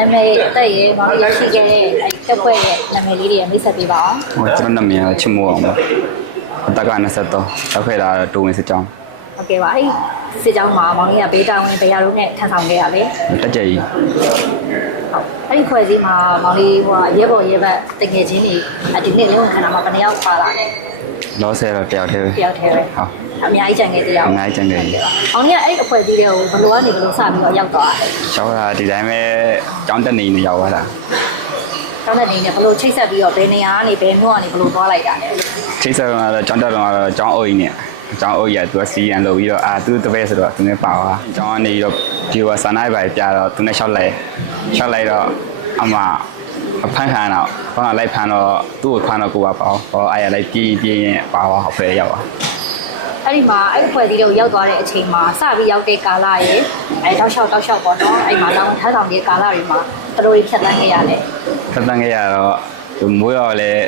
နာမည်တက်ရေမောင်လေးရရှိခဲ့တဲ့တက်ဖွဲ့ရဲ့နာမည်လေးတွေမိတ်ဆက်ပေးပါအောင်ဟိုကျွန်တော်နာမည်ကချစ်မိုးအောင်ပါအတက်က23တောက်ခဲ့တာတိုးဝင်စစ်ကြောင်းဟုတ်ကဲ့ပါအဲ့စစ်ကြောင်းမှာမောင်လေးကဘေးတာဝင်ဘယ်ရတော့နဲ့ထမ်းဆောင်ခဲ့ရလဲတက်ကြကြီးဟုတ်အဲ့ဒီဖွဲ့စည်းမှာမောင်လေးဟိုရဲဘော်ရဲဘက်တကယ်ချင်းတွေဒီနေ့ရုံးခန္ဓာမှာဘယ်နှယောက်ပါလာလဲလောဆယ်တော့တယောက်တည်းပဲတယောက်တည်းပဲဟုတ်အများကြီးကြံခဲ့တရားအများကြီးကြံခဲ့ပြီ။အောင်ကြီးကအဲ့အဖွဲသေးတွေကိုဘယ်လိုကနေဘယ်လိုစပြီးတော့ရောက်သွားလဲ။ရောက်တာဒီတိုင်းပဲကျောင်းတက်နေနေရောက်သွားတာ။ကျောင်းတက်နေနေဘယ်လိုချိတ်ဆက်ပြီးတော့ဘယ်နေရာကနေဘယ်မြို့ကနေဘယ်လိုသွားလိုက်တာလဲ။ချိတ်ဆက်ကတော့ကျောင်းတက်တော့ကျောင်းအုပ်ကြီးနဲ့ကျောင်းအုပ်ကြီးကသူကစီရန်လုပ်ပြီးတော့သူတပည့်ဆိုတော့သူနဲ့ပါသွား။ကျောင်းကနေတော့ဒီကဆန္ဒပဲပြတော့သူနဲ့ရှောက်လိုက်တော့အမအဖန်ခံတော့ဘာမှလိုက်ဖန်တော့သူ့ကိုဖန်တော့ကိုကပေါ့။ဟောအားရလိုက်ပြေးရင်ပါသွားအဖေရောက်သွား။အဲ့ဒီမှာအဲ့အဖွဲ့အစည်းတွေကိုရောက်သွားတဲ့အချိန်မှာစပြီးရောက်တဲ့ကာလရေအဲ့တောက်လျှောက်ပေါ့နော်အဲ့မှာတောင်းထမ်းဆောင်တဲ့ကာလတွေမှာဘယ်လိုဖြတ်သန်းခဲ့ရလဲဖြတ်သန်းခဲ့ရတော့မိုးရောလည်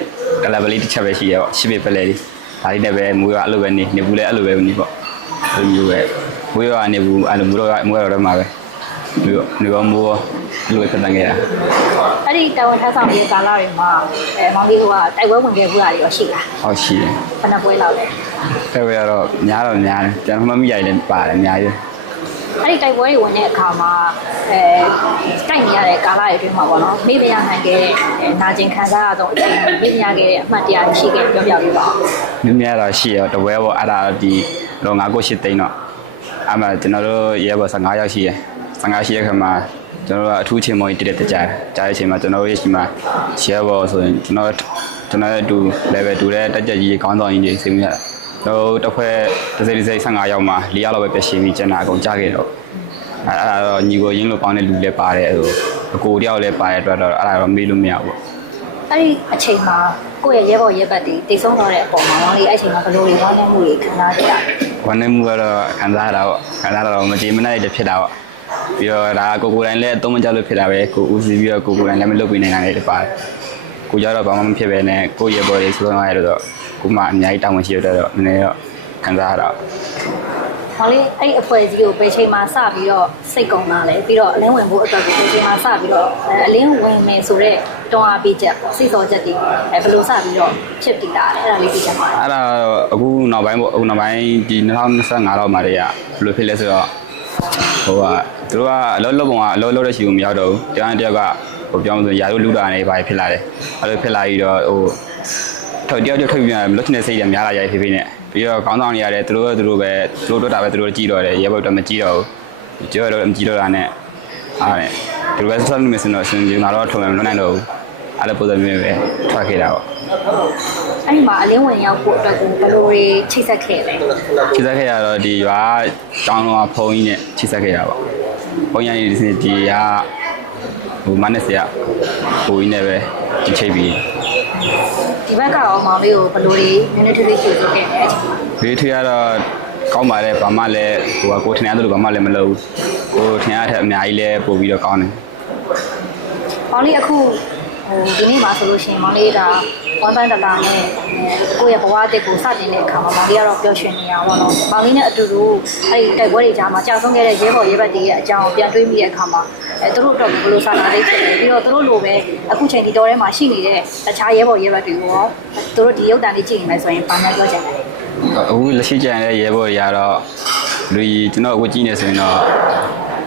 းကလပ်ပလေးတစ်ချက်ပဲရှိရပေါ့ရှိပေပလဲလေးဒါလေးနဲ့ပဲမိုးရောအဲ့လိုပဲနေဘူးလည်းအဲ့လိုပဲနေပေါ့အဲ့လိုမျိုးပဲမိုးရောနေဘူးအဲ့လိုမိုးရောတော့မှာပဲနေရောမိုးရောအဲ့လိုဖြတ်သန်းခဲ့ရအဲ့ဒီတောင်းထမ်းဆောင်တဲ့ကာလတွေမှာမောင်လေးကတိုက်ပွဲဝင်ခဲ့ဘူးလားရောရှိလားဟုတ်ရှိတယ်ဘယ်နှပွဲလောက်လဲအဲ့ပဲတော့များတယ်ကျွန်တော်မမိရိုင်လည်းပါတယ်အများကြီးအဲ့ဒီတိုက်ပွဲတွေဝင်တဲ့အခါမှာတိုက်နေရတဲ့ကာလတွေအတွင်းမှာပေါ့နော်မေ့မရနိုင်ခဲ့တဲ့နာကျင်ခံစားရတော့မေ့မရခဲ့တဲ့အမှတ်တရရှိခဲ့ပြောပြပေးပါဦးမေ့မရတော့ရှိရတပွဲပေါ့အဲ့ဒါဒီတော့9ကို8သိန်းတော့အမှကျွန်တော်တို့ရဲဘော်15ယောက်ရှိရ15ရှိရခါမှာကျွန်တော်တို့အထူးချင်းမော်ကြီးတတဲ့ကြားတဲ့အချိန်မှာကျွန်တော်တို့ရဲ့ရှိမှာရဲဘော်ဆိုရင်ကျွန်တော်အတူ level 2တဲ့တက်ကြကြီးခေါင်းဆောင်ကြီးတွေစိတ်မြတ်တော့တစ်ခွဲတစ်စိတ်15ရောက်မှ4ရောက်လောက်ပဲပြည့်ရှင်းပြီးကျန်တာအကုန်ကြားခဲ့တော့အဲ့ဒါတော့ညီကိုရင်းလို့ပေါင်းတဲ့လူလည်းပါတယ်ဟိုအကိုတယောက်လည်းပါတဲ့အတွက်တော့အဲ့ဒါတော့မေးလို့မရဘူးပေါ့အဲ့ဒီအချိန်မှာကိုယ့်ရဲ့ရဲဘော်ရဲဘက်တွေတိတ်ဆုံးတော့တဲ့အပေါ်မှာမောင်လေးအဲ့ချိန်မှာဘယ်လိုတွေဝမ်းနည်းမှုတွေခံစားကြရလဲဝမ်းနည်းမှုကတော့ခံစားရတာပေါ့ခံစားတော့မကြေမနက်တဲ့ဖြစ်တာပေါ့ပြီးတော့ဒါကိုတိုင်းလည်းအသုံးမကျလို့ဖြစ်တာပဲကိုဦးစီးပြီးတော့ကိုတိုင်းလည်းမလုပ်ပြနိုင်တာလည်းပါတယ်ကိုကြတော့ဘာမှမဖြစ်ပဲနဲ့ကိုရဲဘော်တွေဆိုတော့ရတော့ကိုမှအများကြီးတာဝန်ရှိရတော့နည်းနည်းတော့ခံစားရတာဟောလေအဲ့အဖွဲ့အစည်းကိုဘယ်ချိန်မှစပြီးတော့စိတ်ကုန်လာလဲပြီးတော့အလင်းဝင်ဖို့အတွက်ကိုဘယ်ချိန်မှစပြီးတော့အလင်းဝင်မယ်ဆိုတော့တွန်းအားပေးချက်စိတ်စောချက်တွေဘယ်လိုစပြီးတော့ဖြစ်တည်လာလဲအဲ့ဒါလေးသိချင်ပါတယ်အဲ့ဒါအခုနောက်ပိုင်းပေါ့အခုနောက်ပိုင်းဒီ2025လောက်မှာတည်းကဘယ်လိုဖြစ်လဲဆိုတော့ဟိုကသူတို့ကအလောလုံးပုံကအလောလုံးတဲ့ရှိကိုမရောက်တော့ဘူးတရားတယောက်ကဟိုပြောင်းဆိုရာတို့လူတာနေပါဖြစ်လာတယ်အဲ့လိုဖြစ်လာပြီးတော့ဟိုတယောက်ထုတ်ပြန်မလို့တဲ့စိတ်တွေများလာရဖြစ်ဖြစ်နဲ့ပြီးတော့ခေါင်းဆောင်တွေရတယ်သူတို့ပဲသူတို့တွတ်တာပဲသူတို့ကြည့်တော့တယ်ရဲဘော်တော့မကြည့်တော့ဘူးကြည့်တော့မကြည့်တော့တာနဲ့အားနဲ့သူတို့ပဲဆက်လို့မစင်တော့စင်ကြငါတော့ထုံမနိုင်တော့ဘူးအဲ့လိုပုံစံမျိုးပဲထွက်ခဲ့တာပေါ့အဲ့ဒီမှာအလင်းဝင်ရောက်ဖို့အတွက်ကိုဘယ်လိုတွေချိတ်ဆက်ခဲ့လဲချိတ်ဆက်ခဲ့ရတော့ဒီရွာတောင်းတော့ဖုန်းကြီးနဲ့ချိတ်ဆက်ခဲ့တာပေါ့ဖုန်းရည်ဒီကဟိုမနက်စီကဟိုကြီးနဲ့ပဲချိတ်ပြီးဒီဘက်ကတော့မောင်လေးကိုဘယ်လိုတွေနည်းနည်းထွေးထွေးကြည့်ခဲ့တယ်ဒီထွေးကတော့ကောင်းပါလေဘာမှလည်းဟိုကကိုထင်ရတယ်လို့ဘာမှလည်းမလုပ်ဘူးကိုထင်ရတဲ့အများကြီးလည်းပို့ပြီးတော့ကောင်းတယ်မောင်လေးအခုဒီနေ့မှာဆိုလို့ရှိရင်မောင်လေးဒါဝန်ပန်းတလာနဲ့ကိုယ့်ရဲ့ဘဝအသစ်ကိုစတင်တဲ့အခါမှာမောင်လေးကတော့ပျော်ရွှင်နေရပါတော့မောင်လေးနဲ့အတူတူအဲ့ဒီတိုက်ပွဲတွေကြားမှာကြာဆုံးခဲ့တဲ့ရဲဘော်ရဲဘက်တွေရဲ့အကြောင်းပြန်တွေးမိတဲ့အခါမှာသူတို့တော့ဘယ်လိုစာနာလေးဖြစ်လဲပြီးတော့သူတို့လိုပဲအခုချိန်ဒီတော်ထဲမှာရှိနေတဲ့တခြားရဲဘော်ရဲဘက်တွေကိုရောသူတို့ဒီရုပ်တံလေးကြည့်နေမယ်ဆိုရင်ဘာမှပြောချင်တယ်အခုလက်ရှိကြံတဲ့ရဲဘော်တွေကတော့လူကြီးကျွန်တော်အခုကြည့်နေဆိုရင်တော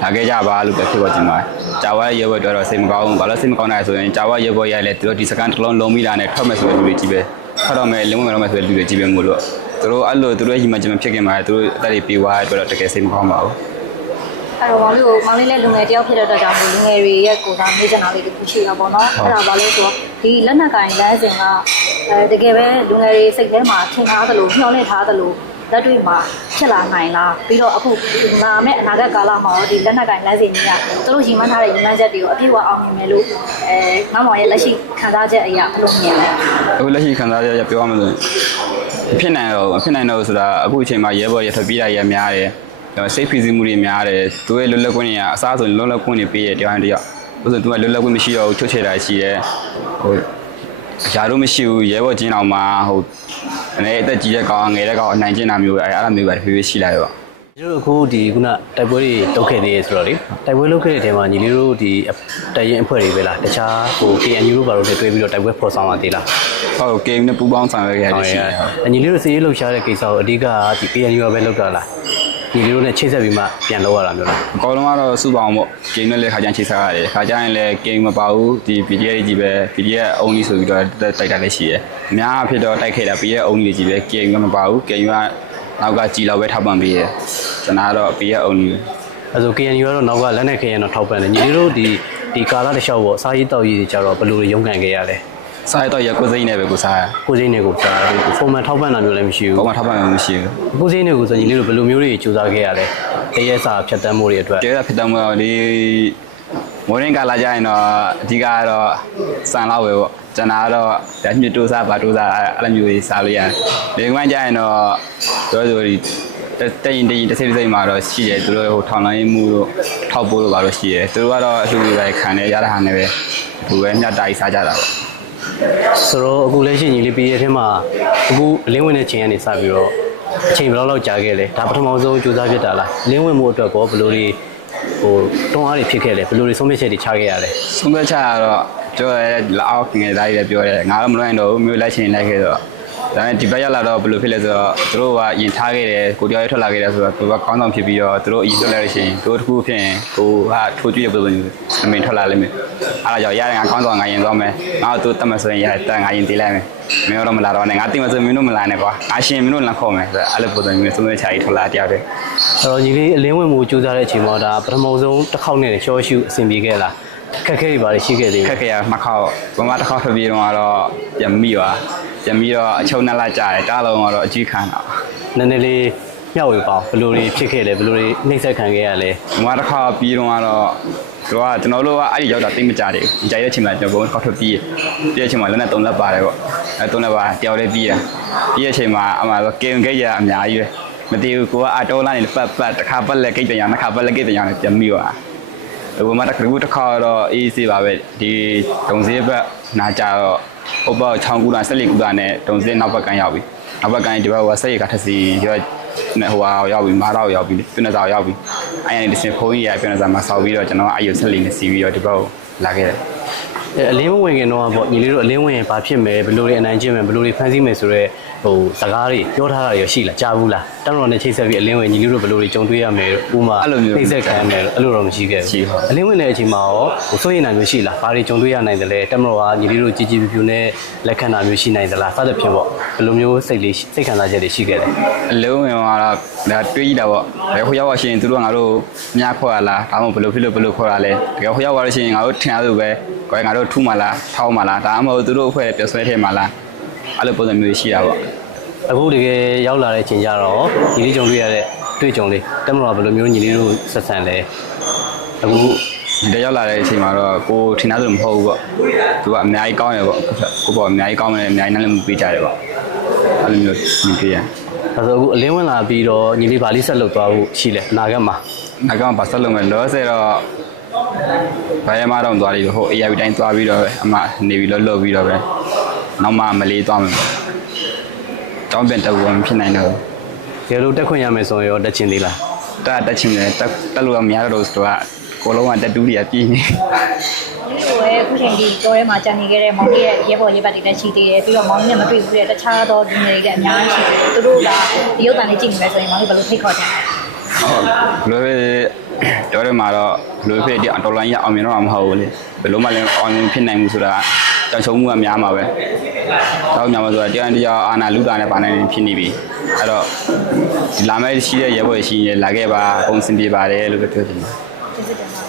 ့လာခဲ့ကြပါလို့ပဲဖြစ်ပေါ်ချင်ပါတယ်ကြာဝါရဲဘော်တော့စိတ်မကောင်းဘူးဘာလို့စိတ်မကောင်းလဲဆိုရင်ကြာဝါရဲဘော်ရလဲသူတို့ဒီစကန်တစ်လုံးလုံးမိတာနဲ့ထွက်မယ်ဆိုတဲ့လူတွေကြီးပဲထွက်တော့မယ်လုံးဝမတော့မယ်ဆိုတဲ့လူတွေကြီးပဲမို့လို့သူတို့အဲ့လိုသူတို့ရဲ့ညီမချင်းမဖြစ်ခင်မှာသူတို့အသက်တွေပြေးသွားတဲ့အတွက်တော့တကယ်စိတ်မကောင်းပါဘူးအဲ့တော့မောင်လေးလည်းလူငယ်တယောက်ဖြစ်တဲ့အတွက်ကြောင့်လူငယ်တွေရဲ့ကိုယ်စားမေးချင်တာလေးတခုရှိတာပေါ့နော်အဲ့ဒါဘာလို့ဆိုတော့ဒီလက်နက်ကင်လမ်းစဉ်ကတကယ်ပဲလူငယ်တွေစိတ်ထဲမှာထင်ထားသလိုမျှော်လင့်ထားသလိုလက်တွေ့မှာဖြစ်လာနိုင်လားပြီးတော့အခုလာမယ့်အနာဂတ်ကာလမှာဒီလက်နက်ကင်လမ်းစဉ်ကြီးကသူတို့ရည်မှန်းထားတဲ့ရည်မှန်းချက်တွေကိုအပြည့်အဝအောင်မြင်မယ်လို့ငါမောင်ရဲ့လက်ရှိခံစားချက်အရာဘယ်လိုမြင်လဲအခုလက်ရှိခံစားချက်ပြောရမယ်ဆိုရင်ဖြစ်နိုင်တော့ဆိုတာအခုအချိန်မှာရဲဘော်ရထွက်ပြေးတာရများတယ်စိတ်ဖိစီးမှုတွေများတယ်သူရဲ့လွတ်လပ်ခွင့်တွေကအစားဆိုလွတ်လပ်ခွင့်တွေပေးရတရားတယောက်ဥဆိုသူကလွတ်လပ်ခွင့်မရှိတော့ဘူးချုပ်ချယ်တာရှိတယ်ဟိုရှားလို့မရှိဘူးရဲဘော်ချင်းအောင်မှာဟိုအနေအသက်ကြီးတဲ့ကောင်ငယ်တဲ့ကောင်အနိုင်ကျင့်တာမျိုးအဲ့လိုမျိုးပဲဖြည်းဖြည်းရှိလာရော တို့အခုဒီခုနတိုက်ပွဲတွေတုတ်ခဲ့သေးရဆိုတော့လေတိုက်ပွဲလုပ်ခဲ့တဲ့နေရာမှာညီလေးတို့ဒီတိုက်ရင်အဖွဲ့တွေပဲလားတခြားဟို KNU တို့ဘာလို့တွဲပြီးတော့တိုက်ပွဲဖော်ဆောင်လာသေးလား ဟုတ်ကဲနဲ့ပူပေါင်းဆောင်ရွက်ရတဲ့ရှိတယ် ညီလေးတို့စီးရေးလှုပ်ရှားတဲ့ကိစ္စကိုအဓိကဒီ KNU ပဲလုပ်တာလားညီလေးတို့နဲ့ချိတ်ဆက်ပြီးမှပြန်လုပ်ရတာမျိုးလား အကောင်လုံးကတော့စုပေါင်းပေါ့ဂိမ်းနဲ့လည်းခါကျန်းချိတ်ဆက်ရတယ်ခါကျရင်လည်းဂိမ်းမပါဘူးဒီ PDA ကြီးပဲ PDA only ဆိုပြီးတော့တိုက်တာလည်းရှိတယ်အများအဖြစ်တော့တိုက်ခဲ့တာ PDA only ကြီးပဲဂိမ်းကမပါဘူးဂိမ်းကနောက်ကကြီးလောက်ပဲထောက်ပံ့ပေးတယ်ကျွန်တော်တော့ PDA only အဲဆို KNU ကတော့နောက်ကလက်နဲ့ခဲရင်တော့ထောက်ပံ့တယ်ညီလေးတို့ဒီကာလာတစ်လျှောက်ပေါ့စားရေးတောက်ရေးတွေကြတော့ဘယ်လိုရုန်းကန်ခဲ့ရလဲ စားရတော့ရကိုစိမ့်နေပဲကိုစားရ ကိုစိမ့်တွေကိုစားပုံမှန်ထောက်ပံ့တာမျိုးလည်းမရှိ ဘာ ဘူး မှထောက်ပံ့မှမရှိဘူး ကိုစိမ့်တွေကိုဆိုညီလေးတို့ဘယ်လိုမျိုးတွေစူးစမ်းခဲ့ရလဲတရက်စာဖြတ်တန်းမှုတွေအတွက် ကျဲဖြစ်တော့ဒီမိုးရင်းကလာကြရင်တော့အဓိကကတော့စံလောက်ပဲပေါ့ကျွန်တော်ကတော့ဓာတ်မြတိုးစားပါတိုးစားအဲ့လိုမျိုးကြီးစားလို့ရတယ်ဒီကမှကြရင်တော့ဆိုဒီတရင်တစ်စိတ်မှာတော့ရှိတယ်သူတို့ဟိုထောင်လိုင်းမှုတို့ထောက်ပိုးတို့ပါတော့ရှိတယ်သူတို့ကတော့အလှူတွေပဲခံနေရတာဟာနဲ့ပဲသူပဲညတာကြီးစားကြတာပေါ့ ဆိုတော့အခုလက်ရှိညီလေးပြည်ရဲ့ထဲမှာအခုအလင်းဝင်တဲ့ချိန်ကနေစပြီးတော့အချိန်ဘယ်လောက်ကြာခဲ့လဲဒါပထမဆုံးစူးစမ်းဖြစ်တာလားအလင်းဝင်မှုအတွက်ကောဘယ်လိုတွေဟိုတွန်းအားတွေဖြစ်ခဲ့လဲဘယ်လိုတွေဆုံးဖြတ်ချက်တွေချခဲ့ရလဲ ဆုံးဖြတ်ချက်ကတော့ပြောရဲလောက်ငယ်သားကြီးလည်းပြောရဲငါတော့မလွှင့်တော့ဘူးမျိုးလိုက်ချင်လိုက်ခဲ့တော့ဒါနဲ့ဒီဘက်ရောက်လာတော့ဘယ်လိုဖြစ်လဲဆိုတော့သူတို့ကယင်ထားခဲ့တယ်ကိုတယောက်ရထွက်လာခဲ့တယ်ဆိုတော့သူကကောင်းဆောင်ဖြစ်ပြီးတော့သူတို့အရင်ထွက်လာတဲ့ချိန်သူတို့တစ်ခုဖြစ်ရင်ကိုဟာထိုးကြည့်ရပုံစံမျိုးအမေထွက်လာလိမ့်မယ်အားကြောင့်ရတယ်ငါကောင်းဆောင်ငါရင်သွားမယ်ငါတို့တတ်မှဆိုရင်ရတယ်တက်ငါရင်တေးလိုက်မယ်မင်းတော့မလာတော့နဲ့ငါတိမဆိုမင်းတို့မလာနဲ့ကွာငါရှင်မင်းတို့လမ်းခေါ်မယ်ဆိုတော့အဲ့လိုပုံစံမျိုးသုံးရချာကြီးထွက်လာတယောက်တည်း အဲ့တော့ညီလေးအလင်းဝင်မှုစူးစမ်းတဲ့အချိန်မှာဒါပထမဆုံးတစ်ခေါက်နဲ့ရှော့ရှုအဆင်ပြေခဲ့လားခက်ခဲတွေပါလေရှိခဲ့သေး ခက်ခဲရမှခောက်ဘမတစ်ခေါက်ထွက်ပြေးတော့ပြန်မိသွားပြန်ပြီးတော့အချုံနဲ့လာကြတယ်တားလုံးကတော့အကြီးခံတာ နည်းနည်းလေးမျှဝေပါဘယ်လိုတွေဖြစ်ခဲ့လဲဘယ်လိုတွေနှိမ့်ဆက်ခံခဲ့ရလဲ ဘမတစ်ခေါက်ပြီးတော့သူကကျွန်တော်တို့ကအဲ့ဒီရောက်တာတိတ်မကြတယ်ကြိုက်တဲ့အချိန်မှာကျွန်တော်ဘုံခေါက်ထွက်ပြီးတဲ့အချိန်မှာလည်းနဲ့3လက်ပါတယ်ပေါ့အဲ3လက်ပါတယောက်လေးပြီးတာပြီးတဲ့အချိန်မှာအမှကင်ဂိတ်ရအများကြီးပဲမတည်ဘူးကိုကအတော်လာနေပတ်တစ်ခါပတ်လက်ဂိတ်တရားနှစ်ခါပတ်လက်ဂိတ်တရားနဲ့ပြန်ပြီးသွားဘုမတစ်ခါတော့အေးစေးပါပဲဒီတုံစည်းဘက်နာကြတော့ဥပ္ပချောင်းကူတာဆက်လက်ကူတာနဲ့တုံစည်းနောက်ဘက်ကန်ရောက်ပြီနောက်ဘက်ကန်ဒီဘက်ကဆက်ရကထစီရောနဲ့ဟိုရောက်ပြီမားတော့ရောက်ပြီပြနေစားရောက်ပြီအဲ့ဒီစင်ဖုန်းကြီးရပြနေစားမှာဆောက်ပြီးတော့ကျွန်တော်အဲ့ရဆက်လက်နဲ့စီပြီးတော့ဒီဘက်ကိုလာခဲ့တယ် အလင်းဝင်ခင်တော့ပေါ့ညီလေးတို့အလင်းဝင်ရင်ဘာဖြစ်မယ်ဘယ်လိုတွေအနိုင်ကျင့်မယ်ဘယ်လိုတွေဖန်ဆီးမယ်ဆိုတော့ဟိုစကားတွေပြောထားတာရရှိလားကြားဘူးလားတမတော်နဲ့ချိတ်ဆက်ပြီးအလင်းဝင်ညီလေးတို့ဘယ်လိုတွေကြုံတွေ့ရမယ်ဥမာနှိမ့်ဆက်ခံရမယ်အဲ့လိုတော့မရှိခဲ့ဘူးအလင်းဝင်တဲ့အချိန်မှာရောဟိုစိုးရိမ်နိုင်မျိုးရှိလားဘာတွေကြုံတွေ့ရနိုင်တယ်လဲတမတော်ကညီလေးတို့ကြည်ကြည်ပြူပြူနဲ့လက်ခံတာမျိုးရှိနိုင်သလားစသဖြင့်ပေါ့ဘယ်လိုမျိုးစိတ်ခံစားချက်တွေရှိခဲ့လဲ အလုံးဝင်ကတော့ဒါတွေးကြည့်တာပေါ့ဘယ်ဟိုရောက်ရှင်သူတို့ငါတို့မြားခေါ်ရလားဒါမှမဟုတ်ဘယ်လိုဖြစ်လို့ဘယ်လိုခေါ်ရလဲတကယ်ဟိုရောက်သွားလို့ရှိရင်ငါတို့ထင်ရလို့ပဲကိုယ်ငါတို့ထူးမှလားထောင်းမှလားဒါမှမဟုတ်သူတို့အဖွဲ့ပြဆွဲထဲမှလားအဲ့လိုပုံစံမျိုးရှိတာပေါ့ အခုတကယ်ရောက်လာတဲ့အချိန်ကျတော့ညီလေးကြုံတွေ့ရတဲ့တွေ့ကြုံလေးတမတော်ကဘယ်လိုမျိုးညီလေးတို့ဆက်ဆံလဲအခု ဒီတရောက်လာတဲ့အချိန်မှာတော့ကိုထင်တာဆိုမဟုတ်ဘူးပေါ့သူကအများကြီးကောင်းတယ်ပေါ့ကိုပေါ့အများကြီးကောင်းတယ်အများကြီးနားလည်မှုပေးကြတယ်ပေါ့အဲ့လိုမျိုးမြင်ပြရ ဒါဆိုအခုအလင်းဝင်လာပြီးတော့ညီလေးဗာလေးဆက်လုပ်သွားဖို့ရှိလဲအနာဂတ်မှာ ငါကဘာဆက်လုပ်မလဲလောဆယ်တော့ဘာရမတော့သွားလိမ့်ဟို AI တိုင်းသွားပြီးတော့အမနေပြီးလှုပ်ပြီးတော့ပဲနောက်မှမလေးသွားမယ်ပေါ့တောင်းပြန်တက်ဖို့မဖြစ်နိုင်တော့ ဒီလိုတက်ခွင့်ရမယ်ဆိုရင်ရောတက်ချင်သေးလား တက်ချင်တယ်တက်လို့မရတော့ဆိုတော့ကိုလုံးကတက်တူးတွေကပြင်းနေ ဟိုရဲ့အခုချိန်ဒီတော်ထဲမှာကြာနေခဲ့တဲ့မောင်လေးရဲ့ရဲဘော်ရဲဘက်တွေလည်းရှိသေးတယ်ပြီးတော့မောင်လေးနဲ့မတွေ့ဘူးတဲ့တခြားသောလူငယ်တွေလည်းအများကြီးရှိတယ်သူတို့ကဒီရုပ်သံလေးကြည့်နေမယ်ဆိုရင်မောင်လေးဘယ်လိုဖိတ်ခေါ်ကြလဲ ဟုတ်ဘယ်လိုတော်တယ်မှာတော့ဘယ်လိုဖြစ်ဒီအတော်လိုင်းရအောင်မြင်တော့မှာမဟုတ်ဘူးလေဘယ်လိုမှလည်းအောင်မြင်ဖြစ်နိုင်မှုဆိုတာကြောက်ချုံမှုကများမှာပဲတော့များမှာဆိုတာတရားအာနာလူတာနဲ့ပါနေဖြစ်နေပြီအဲ့တော့ဒီလာမဲ့ရှိတဲ့ရဲဘော်ရှိရင်လာခဲ့ပါပုံစံပြပါတယ်လို့ပြောချင်တယ် ကျေးဇူးတင်ပါ